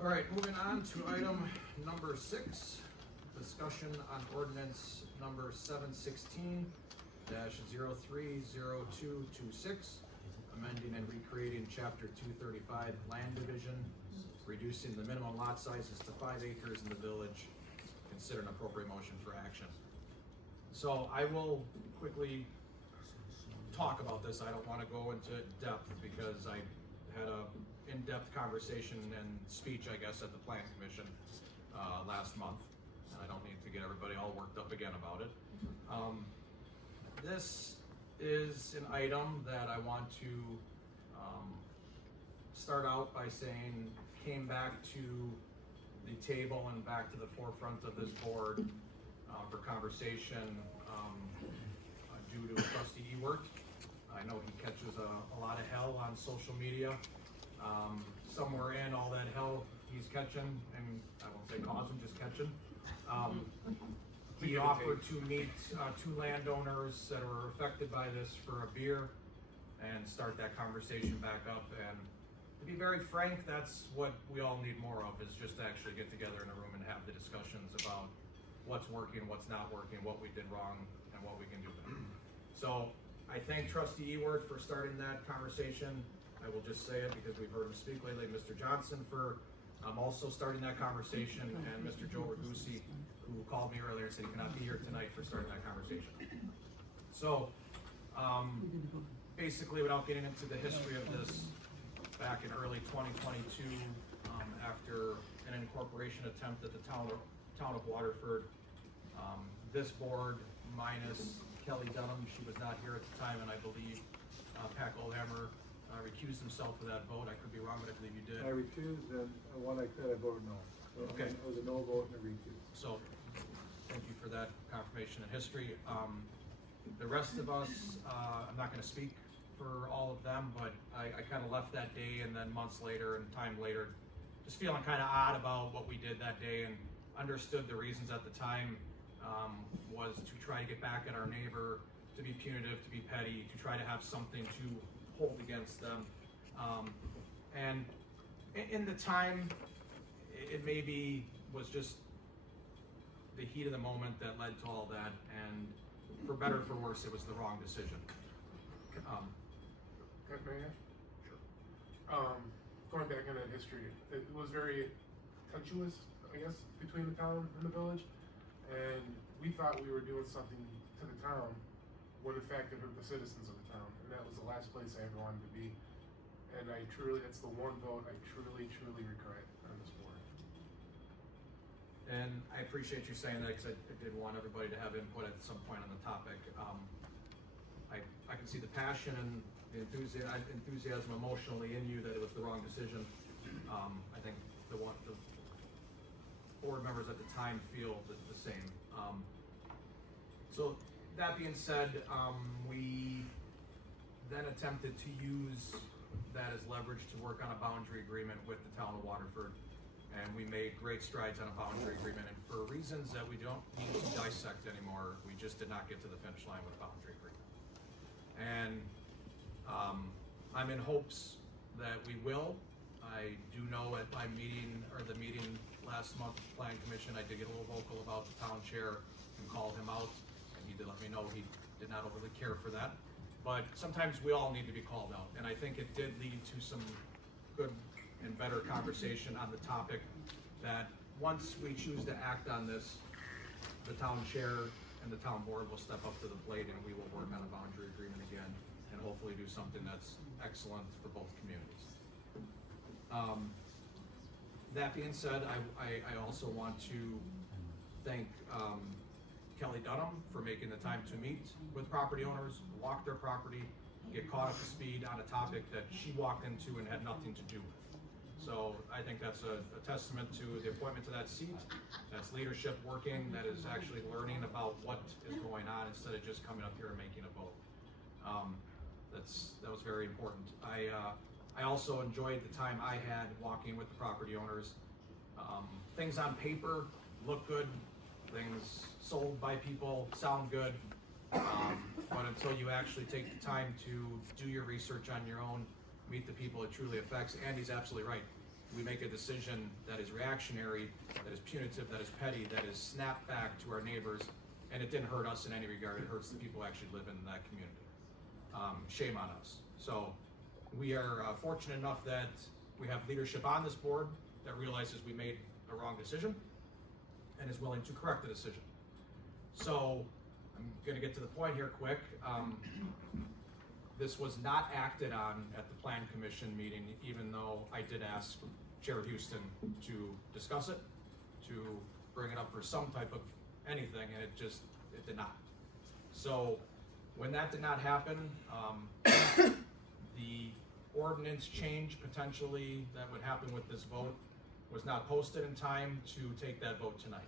All right, moving on to item number 6, discussion on ordinance number 716-030226, amending and recreating chapter 235 land division, reducing the minimum lot sizes to 5 acres in the village. Consider an appropriate motion for action. So I will quickly talk about this. I don't want to go into depth because I had a in-depth conversation and speech, I guess, at the Plan Commission last month, and I don't need to get everybody all worked up again about it. This is an item that I want to start out by saying came back to the table and back to the forefront of this board for conversation due to trustee Ewert. I know he catches a lot of hell on social media. Somewhere in all that hell he's catching, and I won't say cause him, just catching. He offered to meet 2 landowners that were affected by this for a beer and start that conversation back up. And to be very frank, that's what we all need more of, is just to actually get together in a room and have the discussions about what's working, what's not working, what we did wrong, and what we can do better. So I thank Trustee Ewert for starting that conversation. I will just say it because we've heard him speak lately. Mr. Johnson for also starting that conversation, and Mr. Joe Ragusi, who called me earlier and said he cannot be here tonight, for starting that conversation. So basically, without getting into the history of this, back in early 2022, after an incorporation attempt at the town of Waterford, this board, minus Kelly Dunham, she was not here at the time, and I believe Pat Goldhammer recused himself of that vote. I could be wrong, but I believe you did. I recused, and one I said I voted no. So Okay. It was a no vote and a recuse. So, thank you for that confirmation in history. The rest of us, I'm not going to speak for all of them, but I kind of left that day, and then months later and time later, just feeling kind of odd about what we did that day, and understood the reasons at the time was to try to get back at our neighbor, to be punitive, to be petty, to try to have something to hold against them. And in the time, it maybe was just the heat of the moment that led to all that, and for better or for worse, it was the wrong decision. May I? Sure. Going back into history, it was very touchless, I guess, between the town and the village, and we thought we were doing something to the town when in fact it hurt the citizens of the town, and that was the last place I ever wanted to be. And that's the one vote I truly regret on this board. And I appreciate you saying that, because I did want everybody to have input at some point on the topic. I can see the passion and the enthusiasm emotionally in you that it was the wrong decision. I think the board members at the time feel the same. So that being said, we then attempted to use that as leverage to work on a boundary agreement with the town of Waterford, and we made great strides on a boundary agreement, and for reasons that we don't need to dissect anymore, we just did not get to the finish line with a boundary agreement. And I'm in hopes that we will. I do know at my meeting, or the meeting last month with the Planning Commission, I did get a little vocal about the town chair and called him out, and he did let me know he did not overly care for that. But sometimes we all need to be called out, and I think it did lead to some good and better conversation on the topic, that once we choose to act on this, the town chair and the town board will step up to the plate, and we will work on a boundary agreement again, and hopefully do something that's excellent for both communities. That being said, I also want to thank Kelly Dunham for making the time to meet with property owners, walk their property, get caught up to speed on a topic that she walked into and had nothing to do with. So I think that's a testament to the appointment to that seat. That's leadership working, that is actually learning about what is going on instead of just coming up here and making a vote. That was very important. I also enjoyed the time I had walking with the property owners. Things on paper look good, things sold by people sound good, but until you actually take the time to do your research on your own, meet the people it truly affects. Andy's absolutely right. we make a decision that is reactionary, that is punitive, that is petty, that is snap back to our neighbors, and it didn't hurt us in any regard. It hurts the people who actually live in that community. Shame on us. So we are fortunate enough that we have leadership on this board that realizes we made a wrong decision and is willing to correct the decision. So I'm gonna get to the point here quick. This was not acted on at the Plan Commission meeting, even though I did ask Chair Houston to discuss it, to bring it up for some type of anything, and it did not. So when that did not happen, the ordinance change potentially that would happen with this vote was not posted in time to take that vote tonight.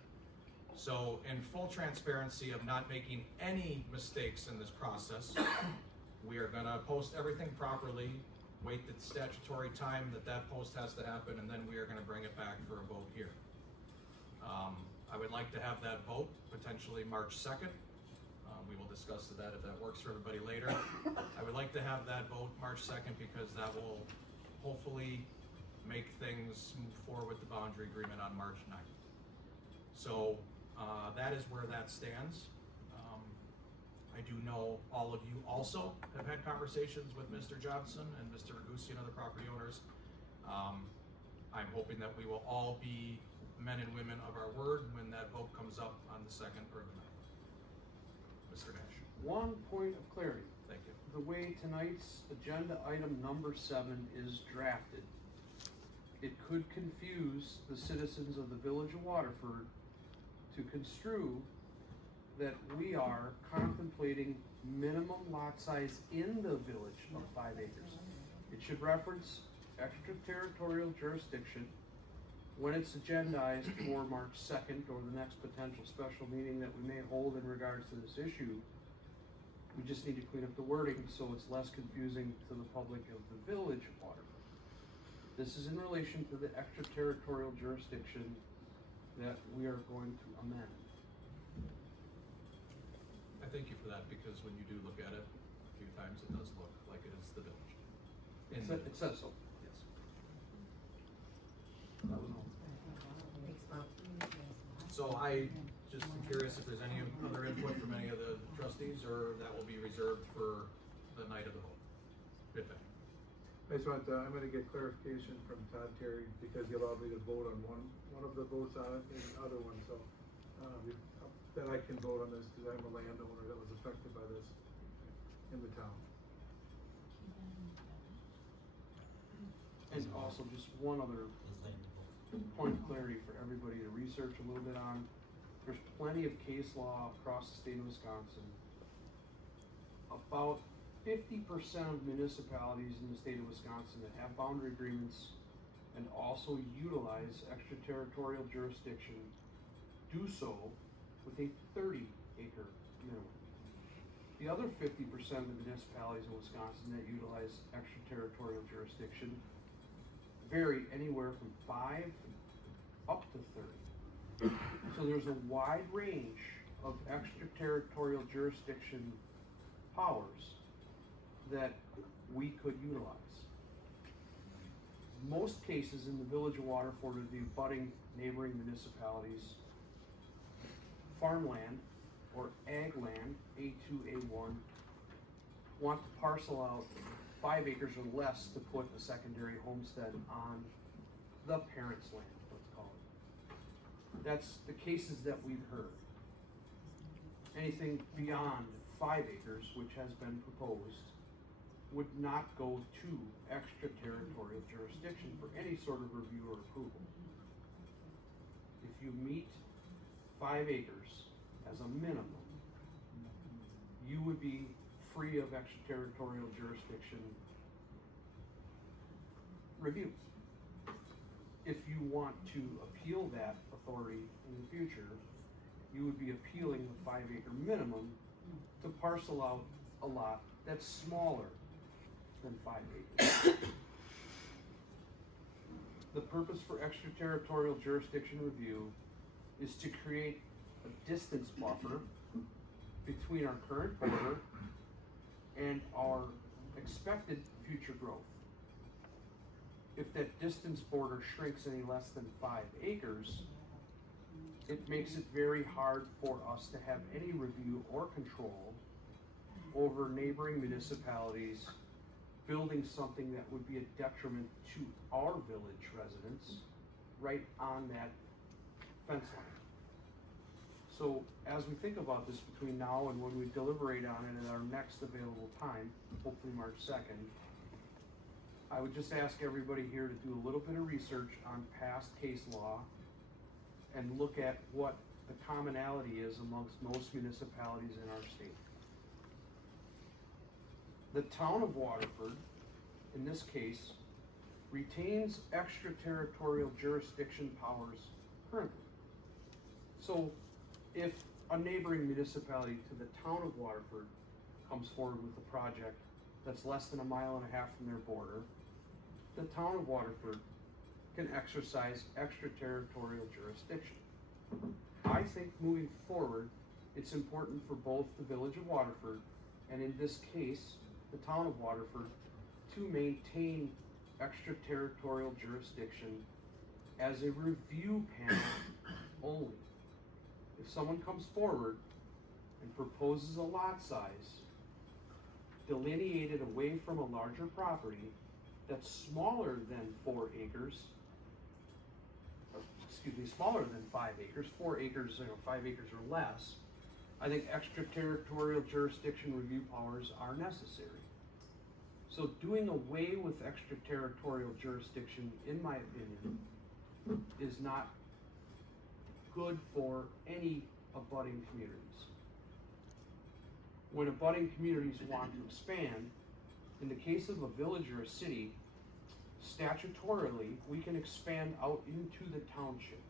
So in full transparency of not making any mistakes in this process, we are gonna post everything properly, wait the statutory time that post has to happen, and then we are gonna bring it back for a vote here. I would like to have that vote potentially March 2nd. We will discuss that if that works for everybody later. I would like to have that vote March 2nd because that will hopefully make things move forward with the boundary agreement on March 9th. So that is where that stands. I do know all of you also have had conversations with Mr. Johnson and Mr. Ragusi and other property owners. I'm hoping that we will all be men and women of our word when that vote comes up on the 2nd or the 9th. Mr. Nash. One point of clarity. Thank you. The way tonight's agenda item number 7 is drafted, it could confuse the citizens of the Village of Waterford to construe that we are contemplating minimum lot size in the village of 5 acres. It should reference extraterritorial jurisdiction. When it's agendized for March 2nd or the next potential special meeting that we may hold in regards to this issue, we just need to clean up the wording so it's less confusing to the public of the Village of Waterford. This is in relation to the extraterritorial jurisdiction that we are going to amend. I thank you for that because when you do look at it a few times, it does look like it is the village. It says so. Yes. That was all. So I just am curious if there's any other input from any of the trustees, or that will be reserved for the night of the vote. If any. I just want to, I'm gonna get clarification from Todd Terry, because he allowed me to vote on one of the votes on it and the other one, so, that I can vote on this, because I'm a landowner that was affected by this in the town. And also just one other point of clarity for everybody to research a little bit on. There's plenty of case law across the state of Wisconsin. About 50% of municipalities in the state of Wisconsin that have boundary agreements and also utilize extraterritorial jurisdiction do so with a 30-acre minimum. The other 50% of the municipalities in Wisconsin that utilize extraterritorial jurisdiction vary anywhere from 5 up to 30. So there's a wide range of extraterritorial jurisdiction powers that we could utilize. Most cases in the Village of Waterford or the abutting neighboring municipalities, farmland or ag land, A2, A1, want to parcel out 5 acres or less to put a secondary homestead on the parent's land, let's call it. That's the cases that we've heard. Anything beyond 5 acres, which has been proposed, would not go to extraterritorial jurisdiction for any sort of review or approval. If you meet 5 acres as a minimum, you would be free of extraterritorial jurisdiction review. If you want to appeal that authority in the future, you would be appealing the 5 acre minimum to parcel out a lot that's smaller than 5 acres. The purpose for extraterritorial jurisdiction review is to create a distance buffer between our current border and our expected future growth. if that distance border shrinks any less than 5 acres, it makes it very hard for us to have any review or control over neighboring municipalities building something that would be a detriment to our village residents right on that fence line. So as we think about this between now and when we deliberate on it at our next available time, hopefully March 2nd, I would just ask everybody here to do a little bit of research on past case law and look at what the commonality is amongst most municipalities in our state. The town of Waterford, in this case, retains extraterritorial jurisdiction powers currently. So if a neighboring municipality to the town of Waterford comes forward with a project that's less than 1.5 miles from their border, the town of Waterford can exercise extraterritorial jurisdiction. I think moving forward, it's important for both the village of Waterford and in this case, the town of Waterford, to maintain extraterritorial jurisdiction as a review panel only. If someone comes forward and proposes a lot size delineated away from a larger property that's smaller than 4 acres, smaller than 5 acres, 4 acres, 5 acres or less, I think extraterritorial jurisdiction review powers are necessary. So doing away with extraterritorial jurisdiction, in my opinion, is not good for any abutting communities. When abutting communities want to expand, in the case of a village or a city, statutorily, we can expand out into the township.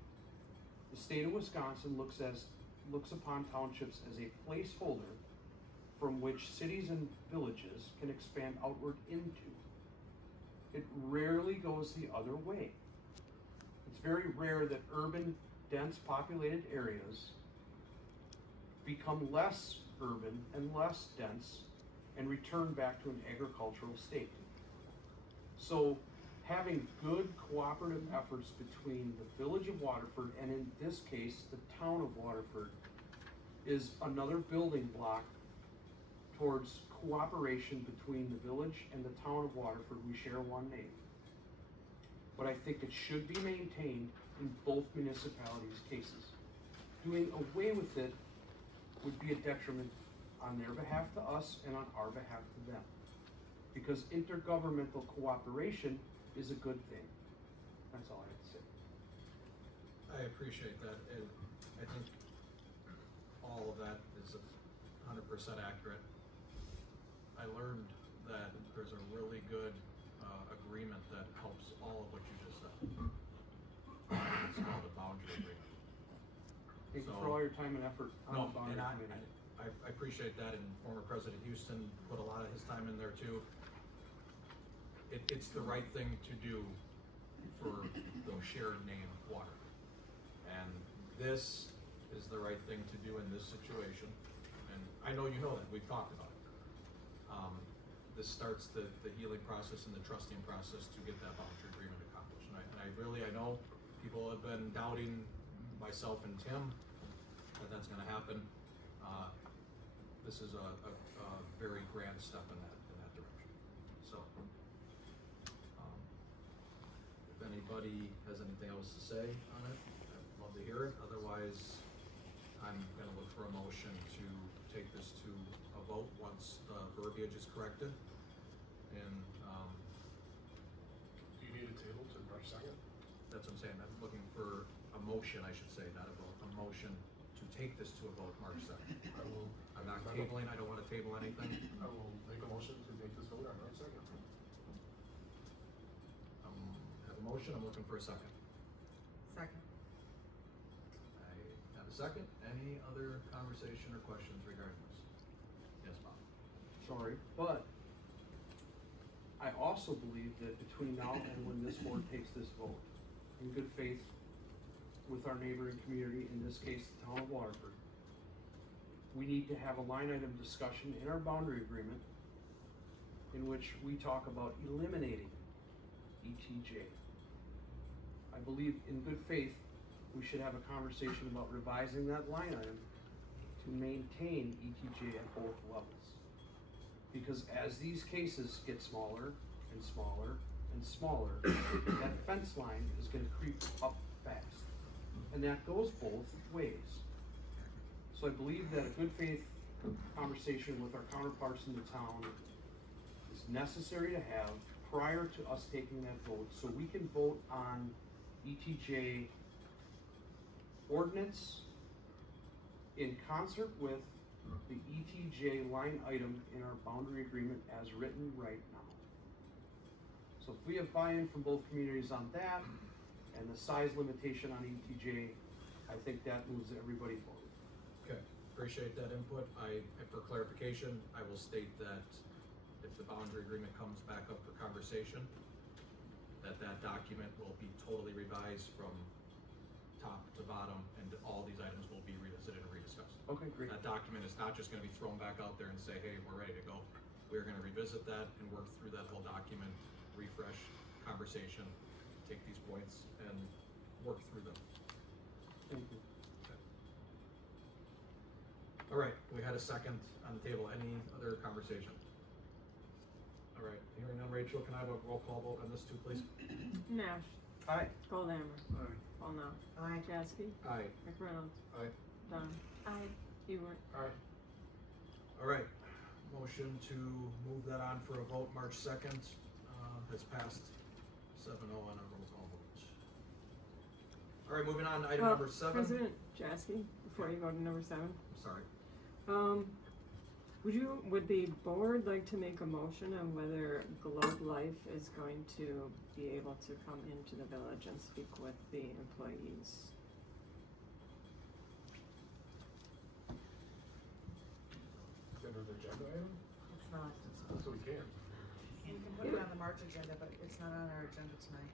The state of Wisconsin looks upon townships as a placeholder from which cities and villages can expand outward into. It rarely goes the other way. It's very rare that urban, dense populated areas become less urban and less dense and return back to an agricultural state. So having good cooperative efforts between the village of Waterford and in this case, the town of Waterford, is another building block towards cooperation between the village and the town of Waterford. We share one name. But I think it should be maintained in both municipalities' cases. Doing away with it would be a detriment on their behalf to us and on our behalf to them. Because intergovernmental cooperation is a good thing. That's all I have to say. I appreciate that, and I think all of that is 100% accurate. I learned that there's a really good agreement that helps all of what you just said. It's called a boundary agreement. Thank you for all your time and effort on the boundary and committee. I appreciate that, and former President Houston put a lot of his time in there too. It's the right thing to do for the shared name water. And this is the right thing to do in this situation. And I know you know that, we've talked about it. This starts the healing process and the trusting process to get that boundary agreement accomplished. And I know people have been doubting myself and Tim that that's gonna happen. This is a very grand step in that direction. So, if anybody has anything else to say on it, I'd love to hear it. Otherwise, I'm gonna look for a motion to take this to a vote once the verbiage is corrected. And, Do you need a table to March 2nd? that's what I'm saying, I'm looking for a motion, I should say, not a vote, a motion to take this to a vote March 2nd. I'm not tabling, I don't wanna table anything. I will make a motion to make this vote on March 2nd. Have a motion, I'm looking for a second. Second. I have a second. Any other conversation or questions regarding this? Yes, Bob? Sorry, but I also believe that between now and when this board takes this vote, in good faith with our neighboring community, in this case, the town of Waterford, we need to have a line item discussion in our boundary agreement in which we talk about eliminating ETJ. I believe in good faith, we should have a conversation about revising that line item to maintain ETJ at both levels. Because as these cases get smaller and smaller and smaller, that fence line is gonna creep up fast. And that goes both ways. So I believe that a good faith conversation with our counterparts in the town is necessary to have prior to us taking that vote, so we can vote on ETJ ordinance in concert with the ETJ line item in our boundary agreement as written right now. So if we have buy-in from both communities on that, and the size limitation on ETJ, I think that moves everybody forward. Okay, appreciate that input. For clarification, I will state that if the boundary agreement comes back up for conversation, that document will be totally revised from top to bottom, and all these items will be revisited and rediscussed. Okay, great. That document is not just gonna be thrown back out there and say, hey, we're ready to go. We're gonna revisit that and work through that whole document, refresh conversation, take these points and work through them. Thank you. All right, we had a second on the table. Any other conversation? All right, hearing none. Rachel, can I have a roll call vote on this too, please? Nash, Aye. Goldhammer, Alright, Paul Now, Aye. Chasky, Aye. McReynolds, Aye. Don, Aye. Ewart. Alright, All right, motion to move that on for a vote March 2nd, has passed 7-0 on a roll call vote. All right, moving on to item number 7. President Chasky, before you go to number 7, I'm sorry. would the board like to make a motion on whether Globe Life is going to be able to come into the village and speak with the employees? is that an agenda item? It's not. So we can. You can put it on the March agenda, but it's not on our agenda tonight.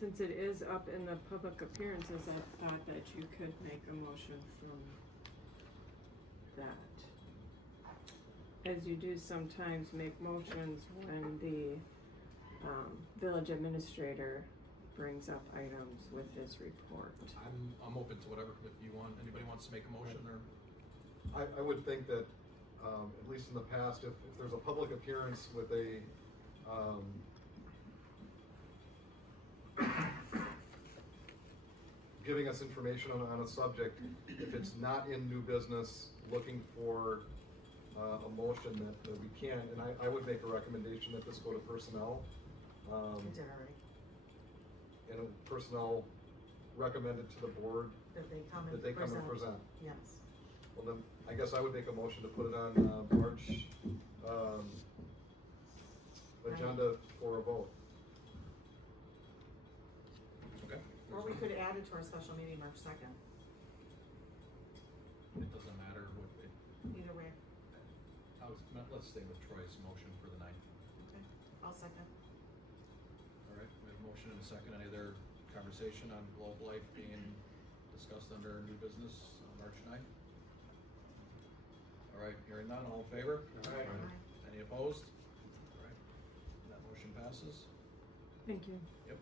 Since it is up in the public appearances, I thought that you could make a motion from that. As you do sometimes make motions when the village administrator brings up items with his report. I'm open to whatever, if you want, anybody wants to make a motion or? I would think that, at least in the past, if there's a public appearance with a, giving us information on a subject, if it's not in new business, looking for a motion that we can, and I would make a recommendation that this go to personnel. We did already. And personnel recommended to the board That they come and that they come and present. Yes. Well, then, I guess I would make a motion to put it on, March, agenda for a vote. Okay. Or we could add it to our special meeting March 2nd. It doesn't matter what, Either way. let's stay with Troy's motion for the 9th. Okay. I'll second. All right, we have a motion and a second. Any other conversation on Globe Life being discussed under new business on March 9th? All right, hearing none, all in favor? Aye. Aye. Any opposed? All right, that motion passes. Thank you. Yep.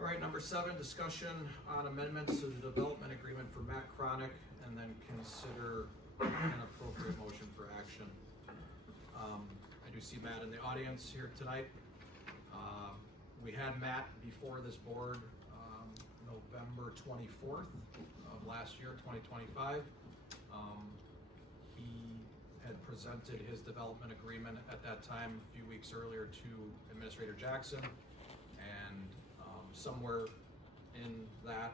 All right, number 7, discussion on amendments to the development agreement for Matt Kranich, and then consider an appropriate motion for action. I do see Matt in the audience here tonight. We had Matt before this board, November 24th of last year, 2025. He had presented his development agreement at that time, a few weeks earlier, to Administrator Jackson, and somewhere in that,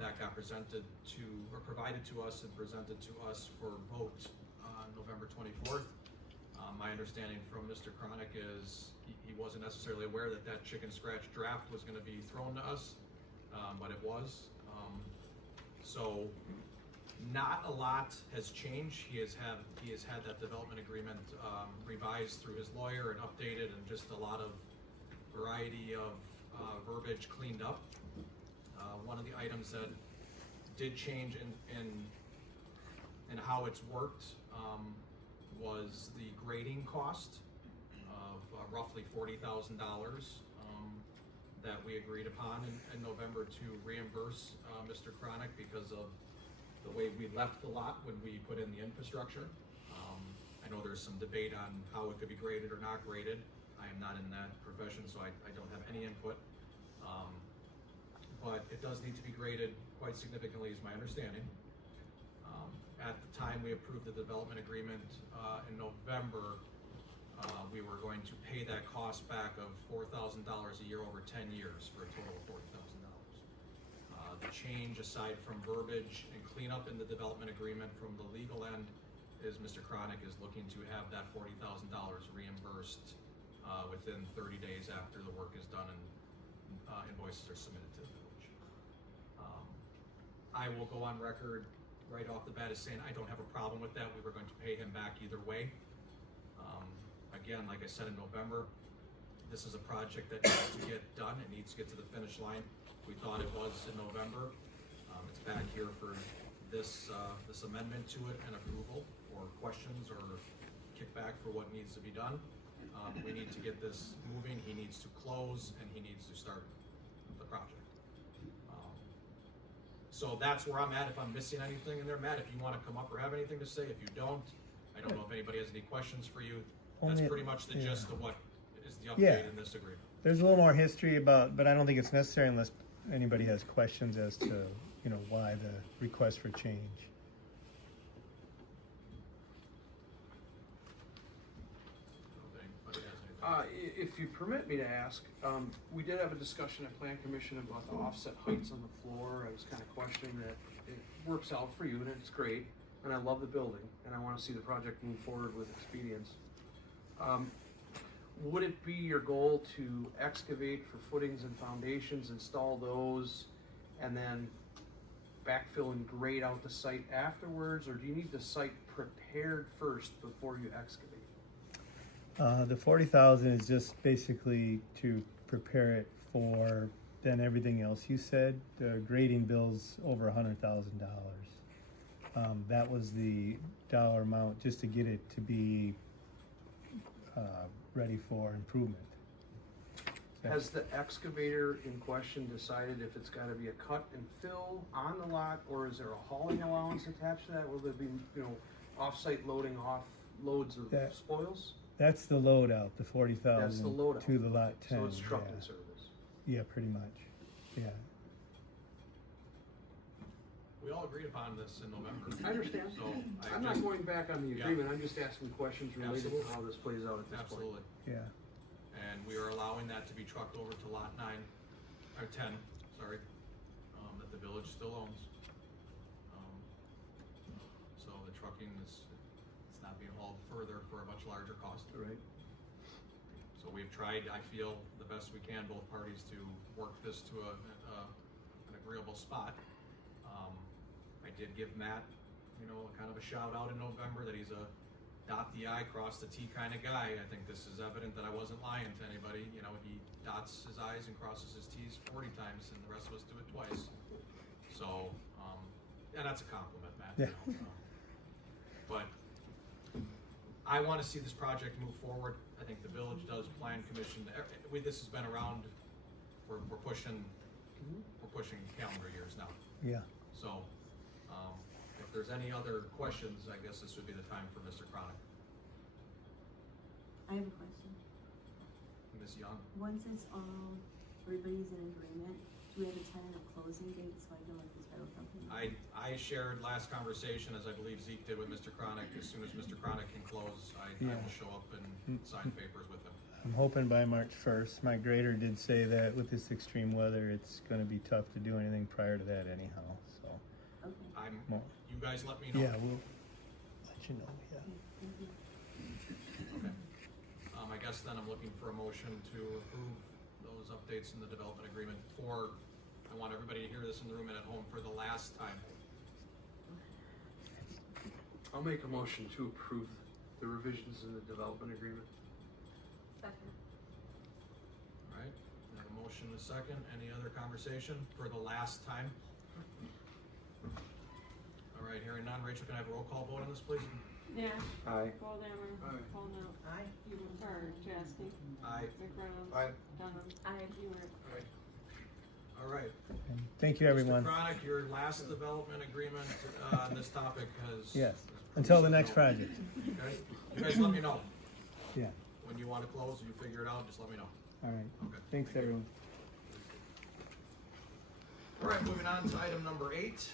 that got presented to, or provided to us and presented to us for vote on November 24th. My understanding from Mr. Kranich is he wasn't necessarily aware that that chicken scratch draft was gonna be thrown to us, but it was. So not a lot has changed. He has had that development agreement revised through his lawyer and updated, and just a lot of variety of verbiage cleaned up. One of the items that did change in how it's worked was the grading cost. roughly $40,000, that we agreed upon in November to reimburse, Mr. Kranich because of the way we left the lot when we put in the infrastructure. I know there's some debate on how it could be graded or not graded. I am not in that profession, so I don't have any input. But it does need to be graded quite significantly, is my understanding. At the time we approved the development agreement in November, we were going to pay that cost back of $4,000 a year over 10 years for a total of $40,000. The change, aside from verbiage and cleanup in the development agreement from the legal end, is Mr. Kranich is looking to have that $40,000 reimbursed within 30 days after the work is done and invoices are submitted to the village. I will go on record right off the bat as saying I don't have a problem with that. We were going to pay him back either way. Again, like I said in November, this is a project that needs to get done. It needs to get to the finish line. We thought it was in November. It's back here for this amendment to it and approval, or questions or kickback for what needs to be done. We need to get this moving. He needs to close and he needs to start the project. So that's where I'm at. If I'm missing anything in there, Matt, if you want to come up or have anything to say, if you don't, I don't know if anybody has any questions for you. That's pretty much the gist of what is the update in this agreement. There's a little more history about, but I don't think it's necessary unless anybody has questions as to, why the request for change. If you permit me to ask, we did have a discussion at Plan Commission about the offset heights on the floor. I was kind of questioning that. It works out for you and it's great, and I love the building, and I want to see the project move forward with expedience. Would it be your goal to excavate for footings and foundations, install those, and then backfill and grade out the site afterwards, or do you need the site prepared first before you excavate? The 40,000 is just basically to prepare it for then everything else you said. The grading bill's over $100,000. That was the dollar amount just to get it to be ready for improvement. Has the excavator in question decided if it's gotta be a cut and fill on the lot, or is there a hauling allowance attached to that? Will there be, off-site loading off loads of spoils? That's the load out, the 40,000 That's the load out. to the lot 10. So it's trucking service. Yeah, pretty much. Yeah. We all agreed upon this in November. I understand. So I'm not going back on the Yeah. agreement, I'm just asking questions related to Absolutely. how this plays out at this point. Absolutely. Yeah. And we are allowing that to be trucked over to lot 9, or 10, sorry, that the village still owns. So the trucking it's not being hauled further for a much larger cost. Right. So we've tried, I feel, the best we can, both parties, to work this to an agreeable spot. I did give Matt, kind of a shout out in November that he's a dot the I, cross the T kind of guy. I think this is evident that I wasn't lying to anybody. He dots his I's and crosses his T's 40 times, and the rest of us do it twice. So, and that's a compliment, Matt. Yeah. But I want to see this project move forward. I think the village does, Plan Commission. This has been around. We're pushing calendar years now. Yeah. So, if there's any other questions, I guess this would be the time for Mr. Kranich. I have a question. Ms. Young? Once it's all, everybody's in agreement, do we have a tentative closing date so I know if this federal company? I shared last conversation, as I believe Zeke did with Mr. Kranich. As soon as Mr. Kranich can close, I Yeah. will show up and sign papers with him. I'm hoping by March 1st. My grader did say that with this extreme weather, it's going to be tough to do anything prior to that anyhow. So, Okay. You guys let me know. yeah, we'll let you know. Yeah. Thank you. Okay. I guess then I'm looking for a motion to approve those updates in the development agreement I want everybody to hear this in the room and at home for the last time. I'll make a motion to approve the revisions in the development agreement. Second. All right, I have a motion and a second. Any other conversation for the last time? All right, hearing none. Rachel, can I have a roll call vote on this, please? Nash. Aye. Goldhammer. Aye. Paulnaut. Aye. Jaskey. Aye. McReynolds. Aye. Dunham. Aye. Ewart. All right. And thank you, everyone. Mr. Kranich, your last development agreement, on this topic has. Yes, has until the proceeded next over. project. Okay, you guys let me know. Yeah, When you wanna close, you figure it out, just let me know. all right. Okay. Thanks, Thank you. everyone. All right, moving on to item number 8.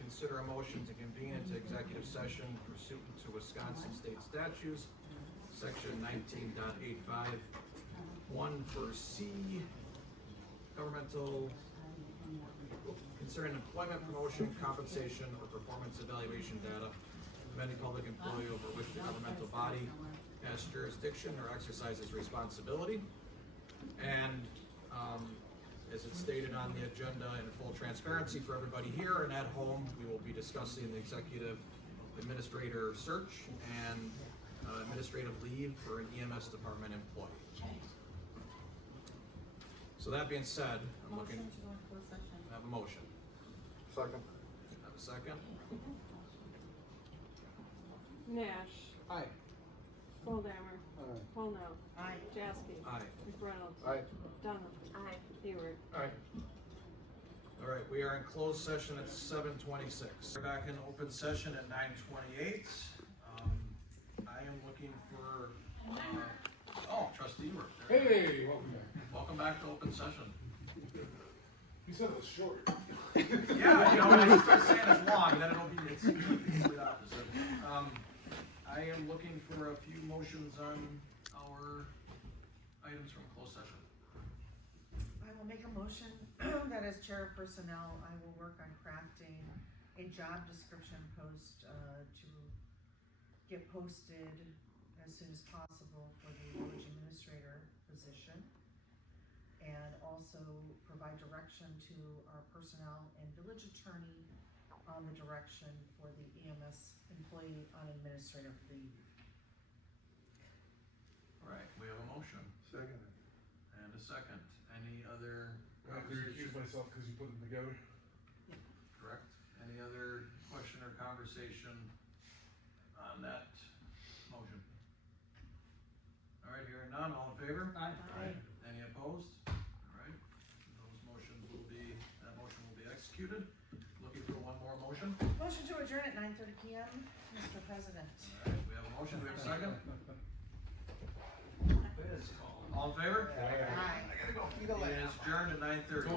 Consider a motion to convene into executive session pursuant to Wisconsin State Statutes, section 19.85, 1 for C, governmental, considering employment, promotion, compensation, or performance evaluation data of any public employee over which the governmental body has jurisdiction or exercises responsibility. And, as it's stated on the agenda in full transparency for everybody here and at home, we will be discussing the executive administrator search and administrative leave for an EMS department employee. So that being said, I'm looking, Motion to go into closed session. have a motion. Second. Have a second? Nash. Aye. Goldhammer. Aye. Paulnaut. Aye. Jaskey. Aye. McReynolds. Aye. Dunham. Aye. Ewart. Aye. All right, we are in closed session at 7:26. We're back in open session at 9:28. I am looking for, trustee work. Hey, welcome back. Welcome back to open session. You said it was short. Yeah, you know, when I start saying it's long, then it'll be, it's the opposite. I am looking for a few motions on our items from closed session. I will make a motion that as chair of personnel, I will work on crafting a job description post, to get posted as soon as possible for the village administrator position. And also provide direction to our personnel and village attorney on the direction for the EMS employee on administrative leave. All right, we have a motion Second. and a second. Any other I have to recuse conversation? myself because you put them together. Correct. Any other question or conversation on that motion? All right, hearing none, all in favor? Aye. Any opposed? All right, that motion will be executed. Looking for one more motion? Motion to adjourn at 9:30 PM, Mr. President. All right, we have a motion, we have a second? All in favor? Aye. It is adjourned at 9:30.